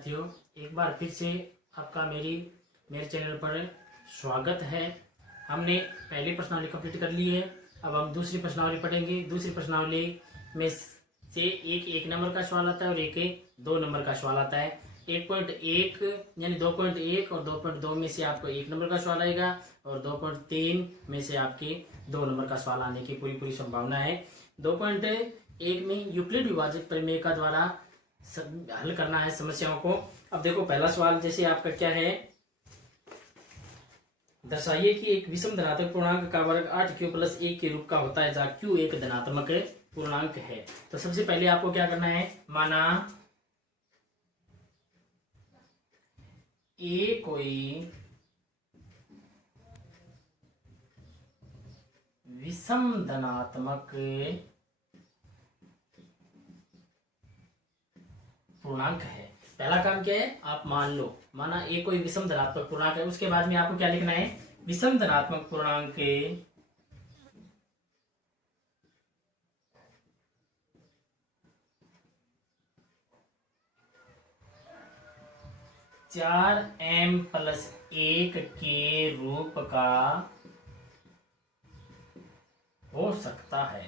विद्यार्थियों, एक बार फिर से आपका मेरे चैनल पर स्वागत है। हमने पहली प्रश्नावली कंप्लीट कर ली है। अब हम दूसरी प्रश्नावली पढ़ेंगे। दूसरी प्रश्नावली में से एक नंबर का सवाल आता है और एक 2 नंबर का सवाल आता है। 1.1 यानी 2.1 और 2.2 में से आपको 1 नंबर का सवाल आएगा और 2.3 में से आपके 2 नंबर का सवाल आने की पूरी संभावना है। 2.1 में यूक्लिड विभाजक प्रमेय का द्वारा हल करना है समस्याओं को। अब देखो पहला सवाल जैसे आपका क्या है, दर्शाइए कि एक विषम धनात्मक पूर्णांक का वर्ग 8q + 1 के रूप का होता है जहाँ q एक धनात्मक पूर्णांक है। तो सबसे पहले आपको क्या करना है, माना a कोई विषम धनात्मक पूर्णांक है। पहला काम क्या है, आप मान लो माना ए कोई विषम धनात्मक पूर्णांक है। उसके बाद में आपको क्या लिखना है, विषम धनात्मक पूर्णांक के 4m + 1 के रूप का हो सकता है।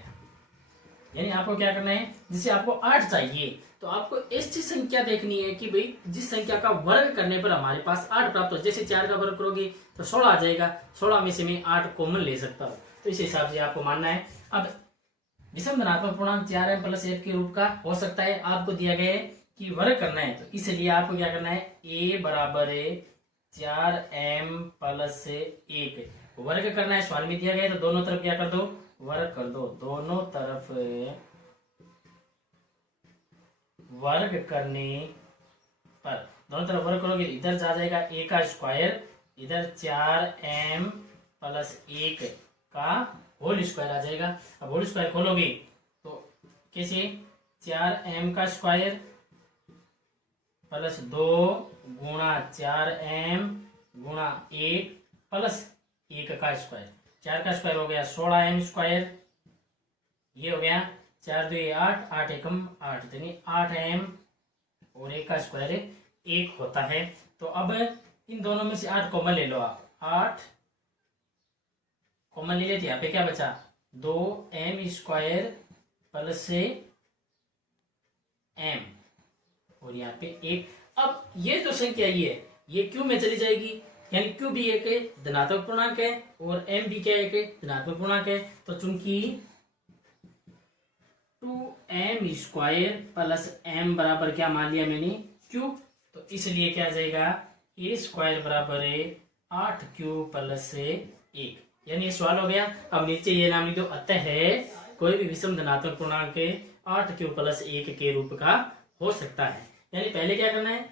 यानी आपको क्या करना है, जिसे आपको 8 चाहिए तो आपको ऐसी संख्या देखनी है कि भाई जिस संख्या का वर्ग करने पर हमारे पास 8 प्राप्त हो। जैसे 4 का वर्ग करोगे तो 16 आ जाएगा। 16 में से मैं 8 कॉमन ले सकता हूँ। तो इस हिसाब से आपको मानना है। अब विषम धनात्मक पूर्णांक 4m + 1 के रूप का हो सकता है। आपको दिया गया है कि वर्ग करना है, तो इसलिए आपको क्या करना है, a = 4m + 1 वर्ग करना है। सवाल में दिया गया है तो दोनों तरफ क्या कर दो, वर्ग कर दो। दोनों तरफ वर्ग करने पर दोनों तरफ वर्ग करोगे इधर जा जाएगा a का स्क्वायर, इधर 4m + 1 का होल स्क्वायर आ जाएगा। अब होल स्क्वायर खोलोगे तो कैसे, 4m का स्क्वायर + 2 × 4m × 1 + 1 का स्क्वायर। 4 का स्क्वायर हो गया 16m स्क्वायर, ये हो गया 4 2 8, 8 एकम 8, यानी 8m और 1 का स्क्वायर 1 होता है। तो अब इन दोनों में से 8 कॉमन ले लो आप। 8 कॉमन ले लेते, यहाँ पे क्या बचा, 2m स्क्वायर + m और यहाँ पे 1। अब ये जो संख्या ये क्यू में चली जाएगी, यानी क्यू भी एक धनात्मक पूर्णांक है और m भी क्या एक धनात्मक पूर्णांक है। तो चूंकि 2m स्क्वायर + m बराबर क्या मान लिया मैंने, q, तो इसलिए क्या आ जाएगा, a स्क्वायर = 8q + 1। यानी ये सवाल हो गया। अब नीचे ये नाम लिखो, अतः कोई भी विषम धनात्मक पूर्णांक 8q + 1 के रूप का हो सकता है। यानी पहले क्या करना है,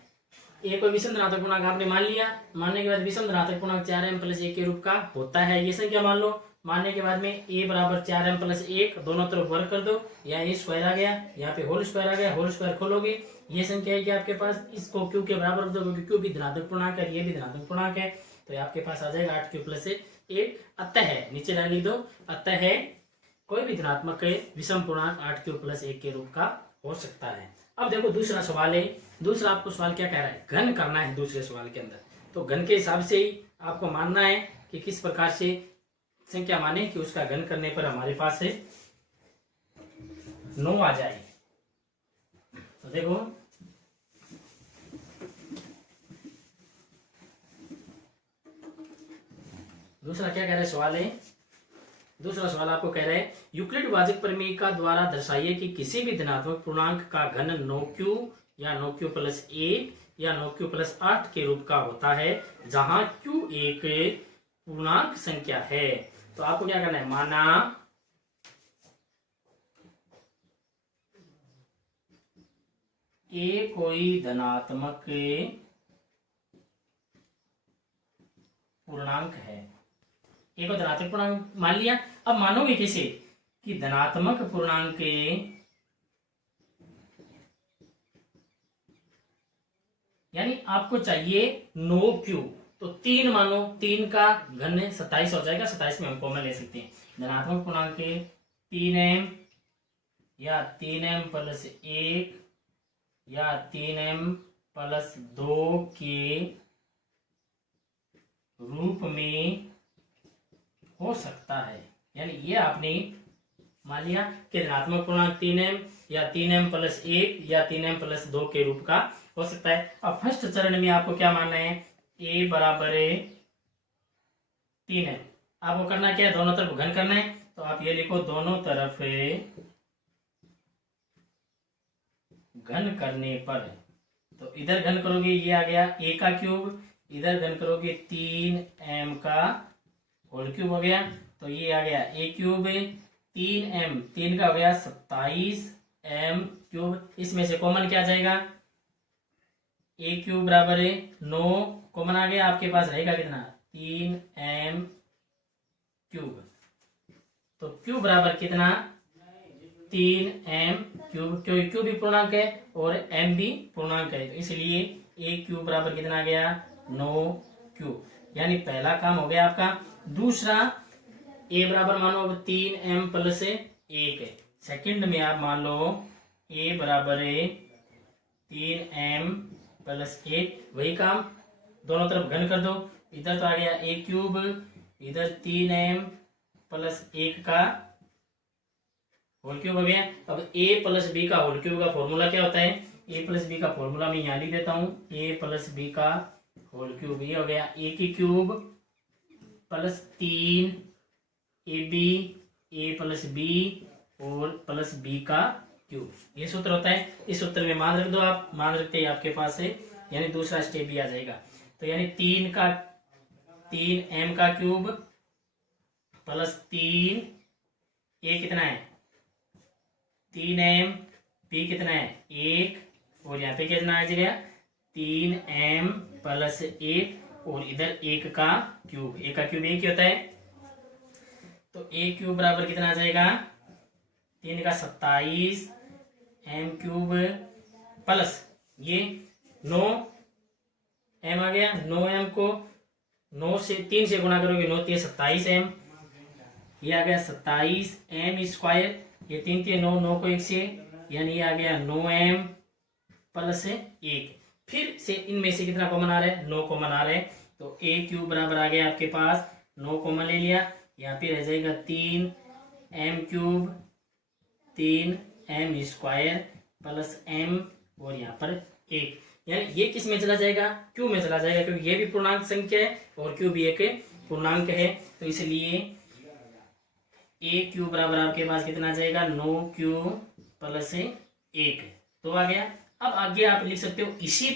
ए कोई विषम धनात्मक पूर्णांक आपने मान लिया। मानने के बाद विषम धनात्मक पूर्णांक 4m + 1 के रूप का होता है, ये संख्या मान लो। मानने के बाद में a = 4m + 1 दोनों तरफ वर्ग कर दो, यहाँ a स्क्वायर आ गया, यहाँ पे होल स्क्वायर आ गया। होल स्क्वायर खोलोगे ये संख्या है कि आपके पास, इसको q के बराबर कर दो क्योंकि q भी धनात्मक पूर्णांक है, ये भी धनात्मक पूर्णांक है। तो आपके पास आ जाएगा 8q + 1। अतः नीचे लाइन लिख दो, अतः कोई भी धनात्मक विषम पूर्णांक 8q + 1 के रूप का हो सकता है। अब देखो दूसरा सवाल है। दूसरा आपको सवाल क्या कह रहा है, घन करना है दूसरे सवाल के अंदर। तो घन के हिसाब से ही आपको मानना है कि किस प्रकार से संख्या माने कि उसका घन करने पर हमारे पास 9 आ जाए। तो देखो दूसरा क्या कह रहा है सवाल है, दूसरा सवाल आपको कह रहा है, यूक्लिड विभाजक प्रमेय का द्वारा दर्शाइए कि किसी भी धनात्मक पूर्णांक का घन 9q या 9q + 1 या 9q + 8 के रूप का होता है जहां q एक पूर्णांक संख्या है। तो आपको क्या करना है, माना a कोई धनात्मक पूर्णांक है। a को धनात्मक पूर्णांक मान लिया। अब मानोगे कैसे कि धनात्मक पूर्णांक यानी आपको चाहिए 9q, तो 3 मानो, 3 का घन 27 हो जाएगा। 27 में हम कॉमन ले सकते हैं। धनात्मक पूर्णांक 3m या 3m + 1 या 3m प्लस 2 के रूप में हो सकता है। यानी ये आपने मान लिया कि धनात्मक पूर्णांक 3m या 3m प्लस 1 या 3m प्लस 2 के रूप का हो सकता है। अब फर्स्ट चरण में आपको क्या मानना है, a बराबर 3m। आपको करना क्या है, दोनों तरफ घन करना है। तो आप ये लिखो, दोनों तरफ घन करने पर, तो इधर घन करोगे ये आ गया a का क्यूब, इधर घन करोगे 3m का होल क्यूब हो गया, तो ये आ गया a क्यूब 3m, 3 का हो गया 27m क्यूब। इसमें से कॉमन क्या जाएगा, a क्यूब बराबर 9 कॉमन आ गया, आपके पास रहेगा कितना 3m क्यूब। तो क्यूब बराबर कितना 3m क्यूब, क्योंकि क्यूब भी पूर्णांक है और m भी पूर्णांक है, तो इसलिए a क्यूब बराबर कितना आ गया 9 क्यूब। यानी पहला काम हो गया आपका। दूसरा a बराबर मानो अब 3m प्लस 1 है। सेकंड में आप मान लो a बराबर 3m प्लस 1, वही काम, दोनों तरफ घन कर दो। इधर तो आ गया a क्यूब, इधर 3m प्लस 1 का होल क्यूब हो गया। अब a प्लस बी का होल क्यूब का फॉर्मूला क्या होता है, a प्लस बी का फॉर्मूला मैं यहाँ लिख देता हूँ, a प्लस बी का होल क्यूब ये हो गया a की cube plus 3 ab a plus b और प्लस बी का क्यूब, ये सूत्र होता है। इस सूत्र में मान रख दो आप, मान रखते ही आपके पास है, यानी दूसरा स्टेप भी आ जाएगा। तो यानी 3m का क्यूब प्लस 3 a कितना है 3m, b कितना है 1, और यहाँ पे कितना आ जाएगा 3m प्लस 1 और इधर 1 का क्यूब, a का क्यूब 1 ही होता है। तो a क्यूब बराबर कितना आ जाएगा 3 का 27 m क्यूब प्लस ये 9 m आ गया, 9m को 9 से 3 से गुणा करोगे 9 3 27m, ये आ गया 27m स्क्वायर, ये 3 3 9 9 को 1 से, यानी ये आ गया 9m प्लस 1। फिर से इनमें से कितना कॉमन आ रहा है 9 कॉमन आ रहा है, तो a क्यूब बराबर आ गया आपके पास 9 कॉमन ले लिया, यहाँ पे रह जाएगा 3m cube 3m square plus m और यहाँ पर 1। यानी ये किस में चला जाएगा, क्यू में चला जाएगा, क्योंकि ये भी पूर्णांक संख्या है और क्यू भी एक पूर्णांक है। तो इसलिए a क्यूब बराबर आपके पास कितना आ जाएगा 9 क्यूब प्लस 1, तो आ गया। अब आगे आप लिख सकते हो इसी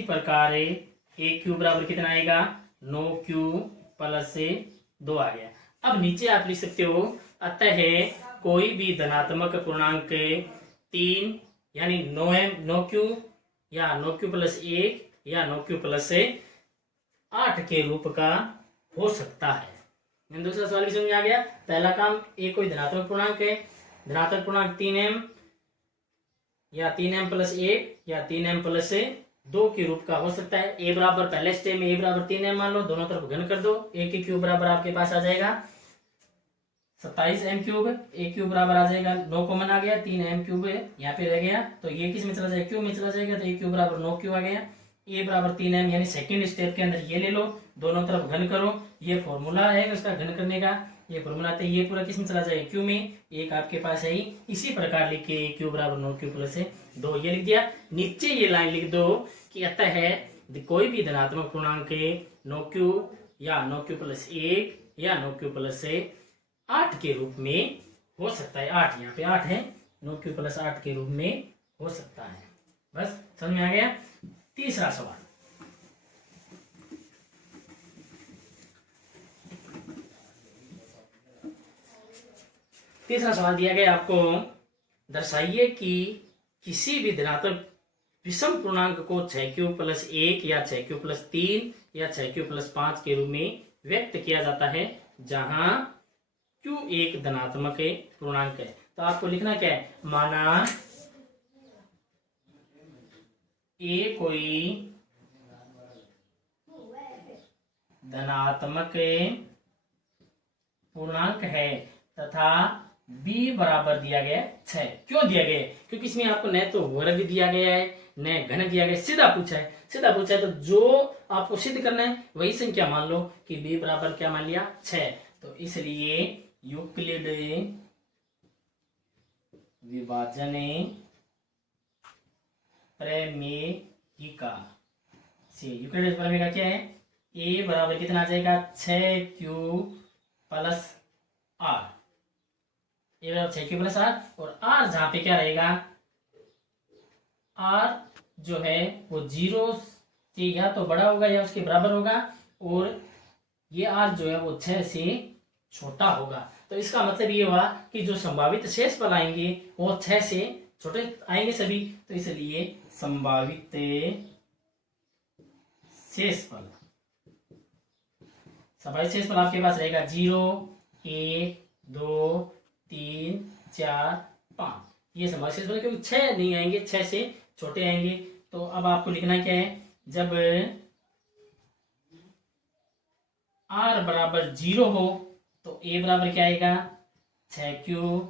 प्रकार a क्यूब बराबर कितना आएगा 9 क्यूब प्लस 2 आ गया। अब नीचे आप लिख सकते हो अतः कोई भी धनात्मक पूर्णांक 3 यानी 9 क्यूब या 9 क्यूब प्लस 1 या 9 क्यूब प्लस 8 के रूप का हो सकता है। दूसरा सवाल भी समझ में आ गया। पहला काम, a कोई धनात्मक पूर्णांक है, धनात्मक पूर्णांक 3m या 3m प्लस 1 या 3m प्लस 2 के रूप का हो सकता है। a बराबर पहले स्टेप में a बराबर 3m मान लो, दोनों तरफ घन कर दो, a के क्यूब बराबर आपके पास आ जाएगा 27m क्यूब, a क्यूब बराबर आ जाएगा 9 कॉमन आ गया, 3m क्यूब यहाँ पे रह गया, तो ये किस में चला जाएगा क्यूब में चला जाएगा, तो a क्यूब बराबर 9 क्यूब आ गया, a बराबर 3m, यानी सेकंड स्टेप के अंदर ये ले लो, दोनों तरफ घन करो, ये फॉर्मूला है उसका घन करने का, ये फॉर्मूला है, ये पूरा किस में चला जाएगा क्यू में, एक आपके पास है ही। इसी प्रकार लिख के a क्यूब बराबर 9 क्यूब प्लस 2 ये लिख दिया। नीचे ये लाइन लिख दो कि अतः है कोई भी धनात्मक पूर्णांक 9 क्यूब या 9 क्यूब प्लस 1 या 9 क्यूब प्लस 8 के रूप में हो सकता है। 8 यहाँ पे 8 है, 9 क्यूब प्लस 8 के रूप में हो सकता है। बस समझ में आ गया। तीसरा सवाल, तीसरा सवाल दिया गया आपको, दर्शाइए कि किसी भी धनात्मक विषम पूर्णांक को 6 क्यूब प्लस 1 या 6 क्यूब प्लस 3 या 6 क्यूब प्लस 5 के रूप में व्यक्त किया जाता है जहां क्यू एक धनात्मक पूर्णांक है। तो आपको लिखना क्या है, माना ए कोई धनात्मक पूर्णांक है तथा b बराबर दिया गया है 6। क्यों दिया गया है? क्योंकि इसमें आपको न तो वर्ग दिया गया है न घन दिया गया है, सीधा पूछा है। सीधा पूछा है तो जो आपको सिद्ध करना है वही संख्या मान लो कि b बराबर क्या मान लिया 6। तो इसलिए यूक्लिड विभाजन प्रमेयिका से यूक्लिड प्रमेयिका क्या है? a बराबर कितना आ जाएगा 6q प्लस r। ए बराबर 6q प्लस r और r जहां पे क्या रहेगा, r जो है वो 0 से या तो बड़ा होगा या उसके बराबर होगा और ये r जो है वो 6 से छोटा होगा। तो इसका मतलब ये हुआ कि जो संभावित शेष फल आएंगे वो 6 से छोटे आएंगे सभी। तो इसलिए संभावित शेष फल आपके पास रहेगा 0 1 2 3 4 5। ये संभावित शेष फल, क्योंकि 6 नहीं आएंगे, 6 से छोटे आएंगे। तो अब आपको लिखना क्या है, जब r बराबर 0 हो तो a बराबर क्या आएगा 6q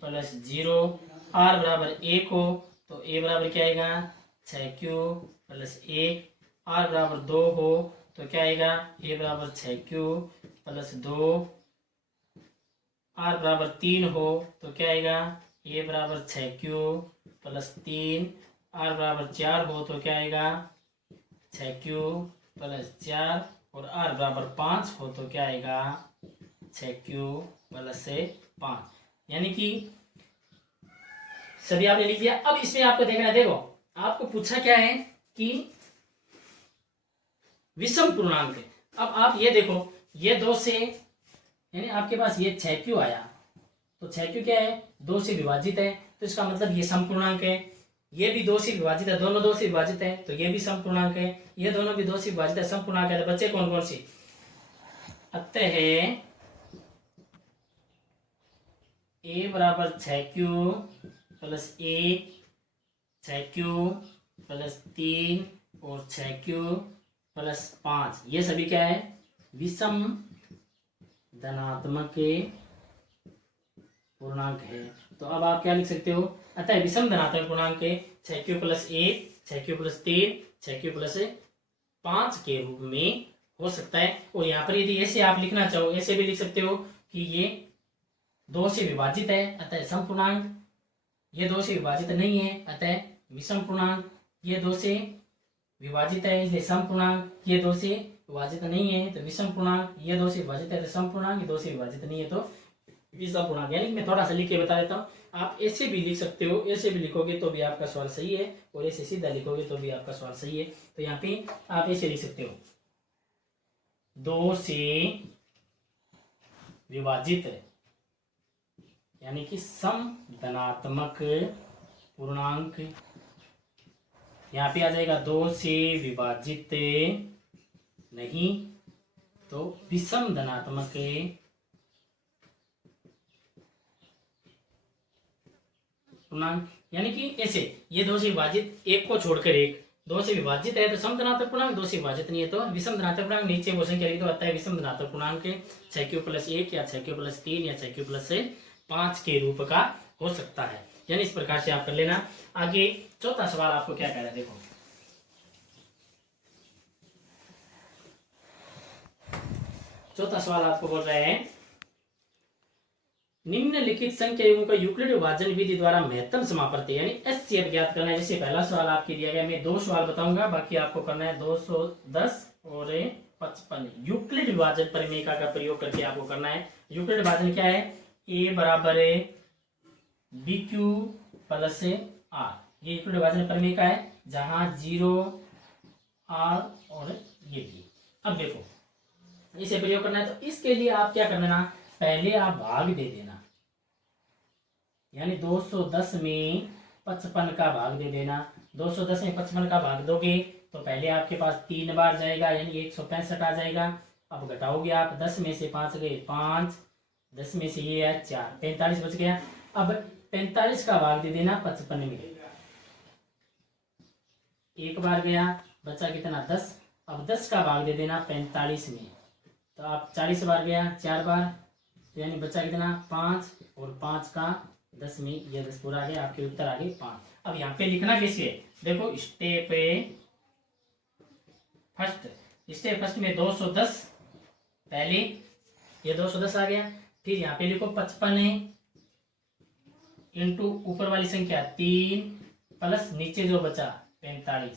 प्लस 0। r बराबर 1 हो तो a बराबर क्या आएगा 6q प्लस 1। r बराबर 2 हो तो क्या आएगा a बराबर 6q प्लस 2। r बराबर 3 हो तो क्या आएगा a बराबर 6q प्लस 3। r बराबर 4 हो तो क्या आएगा 6q प्लस 4 और r बराबर 5 हो तो क्या आएगा 6q प्लस 5। यानी कि सभी आपने लिख दिया। अब इसमें आपको देखना है, देखो आपको पूछा क्या है कि विषम पूर्णांक। अब आप ये देखो, ये 2 से यानी आपके पास ये 6q आया तो 6q क्या है 2 से विभाजित है, तो इसका मतलब ये समपूर्णांक है। ये भी 2 से विभाजित है, दोनों 2 से विभाजित है तो ये भी समपूर्णांक है। ये दोनों भी 2 से विभाजित है, समपूर्णांक है। तो बच्चे कौन कौन से? अतः a बराबर 6q प्लस 1 6q प्लस 3 और 6q प्लस 5 ये सभी क्या है विषम धनात्मक पूर्णांक है। तो अब आप क्या लिख सकते हो, अतः विषम धनात्मक पूर्णांक 6q plus 1 6q plus 3 6q plus 5 के रूप में हो सकता है। और यहाँ पर यदि ऐसे आप लिखना चाहो ऐसे भी लिख सकते हो कि ये 2 से विभाजित है अतः समपूर्णांक, ये 2 से विभाजित नहीं है अतः विषम पूर्णांक, ये 2 से विभाजित है इसलिए समपूर्णांक, ये 2 से विभाजित नहीं है तो विषम पूर्णांक, ये 2 से विभाजित है तो समपूर्णांक, ये 2 से विभाजित नहीं है तो विषम पूर्णांक। यानी मैं थोड़ा सा लिख के बता देता हूँ, आप ऐसे भी लिख सकते हो, ऐसे भी लिखोगे तो भी आपका सवाल सही है और ऐसे सीधा लिखोगे तो भी आपका सवाल सही है। तो यहाँ पे आप ऐसे लिख सकते हो 2 से विभाजित यानी कि सम धनात्मक पूर्णांक, यहाँ पे आ जाएगा 2 से विभाजित नहीं तो विषम धनात्मक पूर्णांक। यानी कि ऐसे ये 2 से विभाजित एक को छोड़कर एक 2 से विभाजित है तो सम धनात्मक पूर्णांक, 2 से विभाजित नहीं है तो विषम धनात्मक पूर्णांक। नीचे वो संख्या लिख दो, अतः विषम धनात्मक पूर्णांक 6q प्लस 1 या 6q प्लस 3 या 6q प्लस 5 के रूप का हो सकता है। यानी इस प्रकार से आप कर लेना। आगे चौथा सवाल आपको क्या कह रहा है, देखो चौथा सवाल आपको बोल रहे हैं निम्नलिखित संख्याओं का यूक्लिड विभाजन विधि द्वारा महत्तम समापत्ति यानी एचसीएफ ज्ञात करना है। जैसे पहला सवाल आपके दिया गया, मैं 2 सवाल बताऊंगा, बाकी आपको करना है 210 और 55। यूक्लिड विभाजन परिमेयिका का प्रयोग करके आपको करना है। यूक्लिड विभाजन क्या है, ए बराबर बी क्यू प्लस आर, ये यूक्लिड विभाजन परिमेयिका है जहां 0 आर और ये भी। अब देखो इसे प्रयोग करना है तो इसके लिए आप क्या करना ना, पहले आप भाग दे देना, यानी 210 में 55 का भाग दे देना। 210 में 55 का भाग दोगे तो पहले आपके पास 3 बार जाएगा यानी 165 आ जाएगा। अब घटाओगे आप, 10 में से 5 गए 5, 10 में से ये है 4, 45 बच गया। अब 45 का भाग दे देना 55 में, एक बार गया बचा कितना 10। अब 10 का भाग दे देना 45 में, तो आप 40 बार गया 4 बार तो यानी बचा कितना 5 और 5 का 10 में ये 10 पूरा आ गया, आपके उत्तर आ गए 5। अब यहाँ पे लिखना कैसे है, देखो स्टेप फर्स्ट में 210 पहले, ये 210 आ गया। फिर यहाँ पे लिखो 55 है इंटू ऊपर वाली संख्या 3 प्लस नीचे जो बचा 45,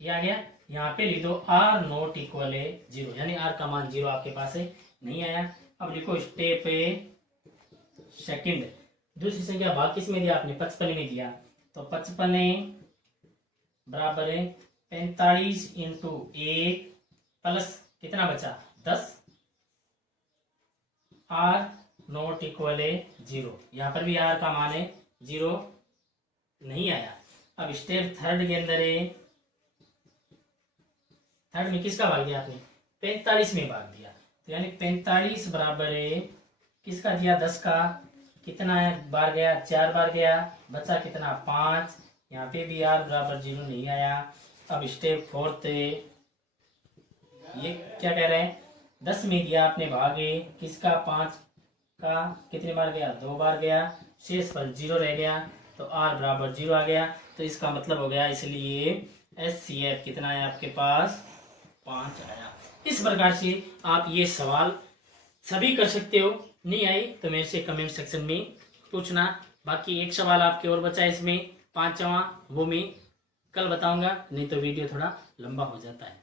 ये आ गया। यहाँ पे लिख दो आर नॉट इक्वल है 0, यानी आर का मान 0 आपके पास है, नहीं आया। अब लिखो स्टेप सेकंड, दूसरी संख्या भाग किस में दिया आपने 55 में दिया, तो 55 बराबर है 45 इंटू 1 प्लस कितना बचा 10, आर नॉट इक्वल है 0, यहाँ पर भी आर का मान है 0, नहीं आया। अब स्टेप थर्ड के अंदर है, थर्ड में किसका भाग दिया आपने 45 में भाग दिया, तो यानी 45 बराबर है किसका दिया 10 का, कितना है बार गया 4 बार गया, बचा कितना 5, यहाँ पे भी आर बराबर 0 नहीं आया। अब स्टेप फोर्थ, ये क्या कह रहे हैं 10 में दिया आपने भागे किसका 5 का, कितने बार गया 2 बार गया, शेष पर 0 रह गया, तो आर बराबर 0 आ गया। तो इसका मतलब हो गया, इसलिए HCF कितना है आपके पास 5 आया। इस प्रकार से आप ये सवाल सभी कर सकते हो, नहीं आई तो मेरे से कमेंट सेक्शन में पूछना। बाकी एक सवाल आपके और बचा है इसमें 5वां, वो मैं कल बताऊंगा, नहीं तो वीडियो थोड़ा लंबा हो जाता है।